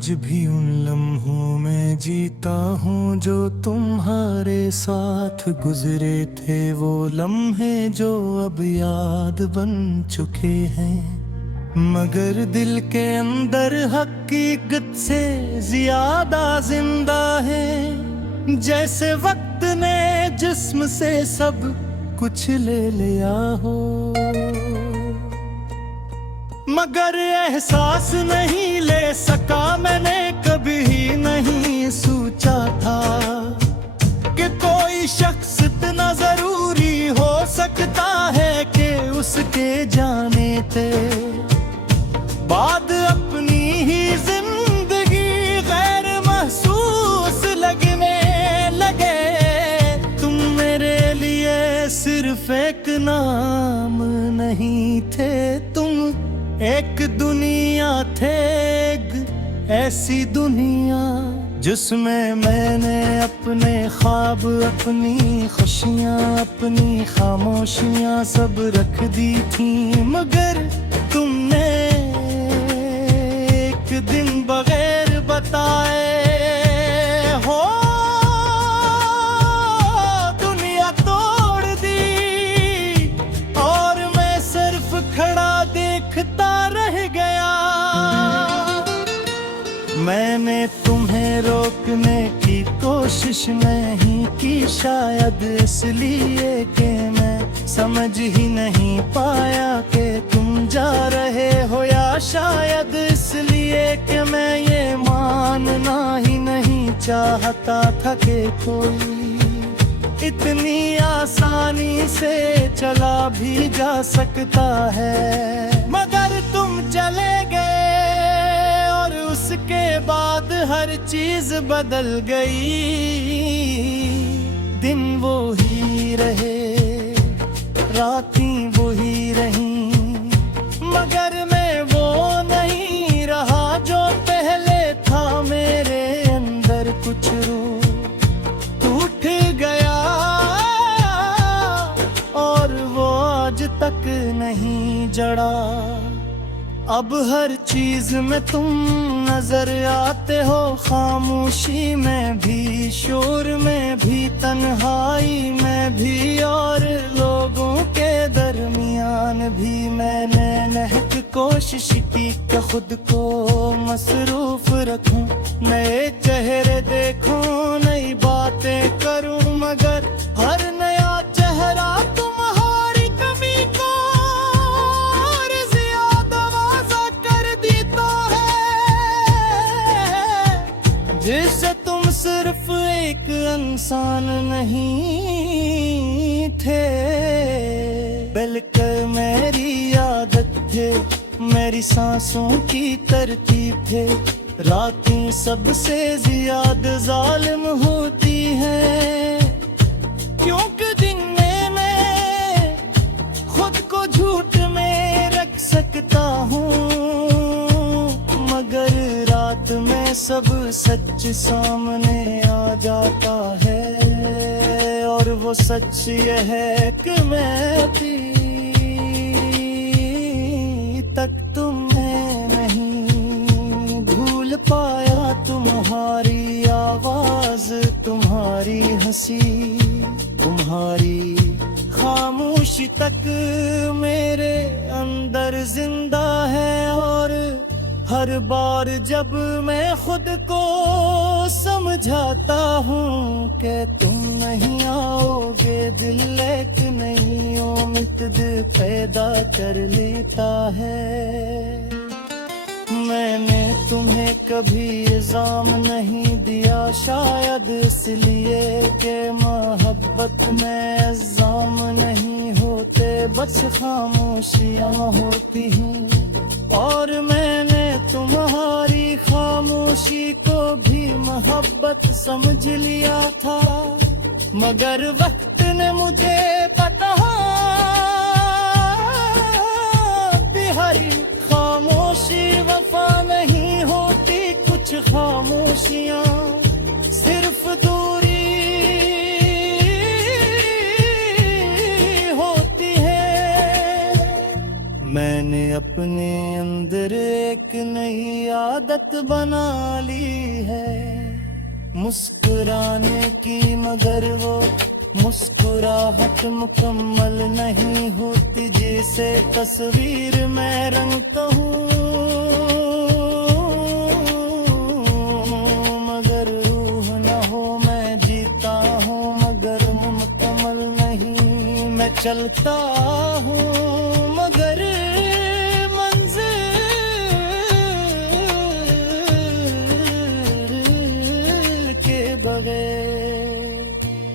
आज भी उन लम्हों में जीता हूँ जो तुम्हारे साथ गुजरे थे। वो लम्हे जो अब याद बन चुके हैं, मगर दिल के अंदर हकीकत से ज्यादा जिंदा है। जैसे वक्त ने जिस्म से सब कुछ ले लिया हो, मगर एहसास नहीं ले सका मैंने। कभी ही नहीं सोचा था कि कोई शख्स इतना जरूरी हो सकता है कि उसके जाने थे बाद अपनी ही जिंदगी गैर महसूस लगने लगे। तुम मेरे लिए सिर्फ एक नाम नहीं थे, तुम एक दुनिया थे, एक ऐसी दुनिया जिसमें मैंने अपने ख्वाब, अपनी खुशियाँ, अपनी खामोशियाँ सब रख दी थी। मगर तुमने एक दिन बगैर बताए हो दुनिया तोड़ दी, और मैं सिर्फ खड़ा देखता रह गया। मैंने तुम्हें रोकने की कोशिश नहीं की, शायद इसलिए कि मैं समझ ही नहीं पाया कि तुम जा रहे हो, या शायद इसलिए कि मैं ये मानना ही नहीं चाहता था कि कोई इतनी आसानी से चला भी जा सकता है। मगर तुम चले गए और उसके बाद हर चीज बदल गई। दिन वो ही रहे, रातें वो ही रहीं, मगर मैं वो नहीं रहा जो पहले था। मेरे अंदर कुछ रूह टूट गया और वो आज तक नहीं जड़ा। अब हर चीज में तुम नजर आते हो, खामोशी में भी, शोर में भी, तन्हाई में भी, और लोगों के दरमियान भी। मैंने महक कोशिश की कि खुद को मसरूफ रखूं, नए चेहरे देखूं, नई बातें करूं, मगर हर नया चेहरा तुम्हारी कमी को और ज्यादा वाज़ा कर देता है। जिससे तुम सिर्फ एक इंसान नहीं थे, बल्कि मेरी आदत थे, मेरी सांसों की तरतीब थे। रातें सबसे ज्यादा जालिम होती हैं, क्योंकि दिन में मैं खुद को झूठ में रख सकता हूँ, मगर रात में सब सच सामने आ जाता है। और वो सच ये है कि मैं अभी तक तुम्हें नहीं भूल पाया। तुम्हारी आवाज, तुम्हारी हंसी, तुम्हारी खामोशी तक मेरे अंदर जिंदा है। और हर बार जब मैं खुद को समझाता हूँ कि तुम नहीं आओगे, दिल एक नई उम्मीद पैदा कर लेता है। मैंने तुम्हें कभी इल्जाम नहीं दिया, शायद इसलिए कि मोहब्बत में इल्जाम नहीं होते, बस खामोशियाँ होती हैं। और मैंने तुम्हारी खामोशी को भी मोहब्बत समझ लिया था, मगर वक्त ने मुझे बताया तुम्हारी खामोशी वफा नहीं होती। कुछ खामोशियाँ सिर्फ दूरी होती है। मैंने अपने अंदर एक नई आदत बना ली है मुस्कुराने की, मगर वो मुस्कुराहट मुकम्मल नहीं होती। जैसे तस्वीर मैं रंगता हूँ मगर रूह न हो, मैं जीता हूँ मगर मुकम्मल नहीं। मैं चलता हूँ मगर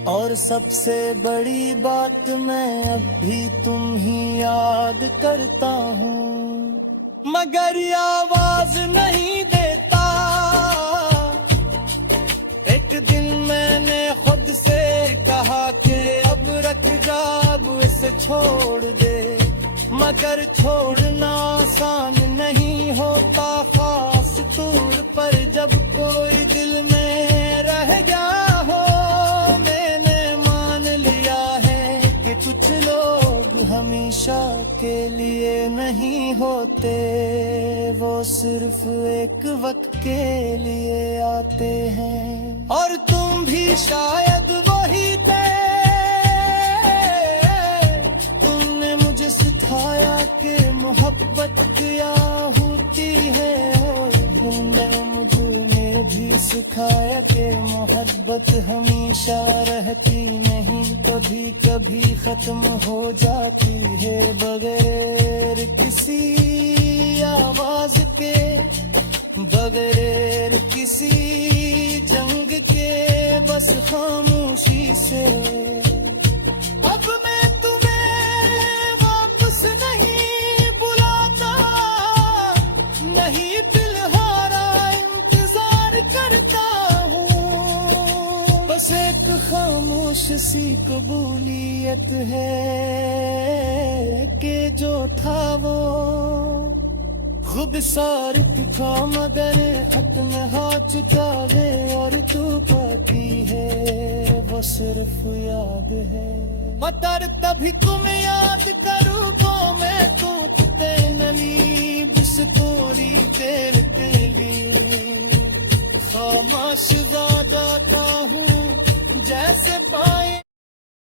और सबसे बड़ी बात मैं अब भी तुम ही याद करता हूँ मगर आवाज नहीं देता। एक दिन मैंने खुद से कहा कि अब रख जा, अब इसे छोड़ दे, मगर छोड़ना आसान नहीं होता, खास तौर पर जब कोई दिल में रह गया हो। कुछ लोग हमेशा के लिए नहीं होते, वो सिर्फ एक वक्त के लिए आते हैं। और तुम भी शायद वही थे, तुमने मुझे सिखाया कि मोहब्बत क्या होती है, और तुमने मुझे भी सिखाया कि मोहब्बत हमेशा रहती नहीं, कभी कभी खत्म हो जाती है बगैर किसी आवाज के, बगैर किसी जंग के, बस खामोशी से। अब मैं तुम्हें वापस नहीं बुलाता, नहीं करता हूँ, बस एक खामोश सी कबूलियत है कि जो था वो खुद सारिक था मगर खत्म हो चुका है, और तू पाती है वो सिर्फ याद है। मतर तभी तुम याद करूँ को मैं तू नली बिस्कोरी तेरे तेली खामोश जाता हूँ जैसे पाए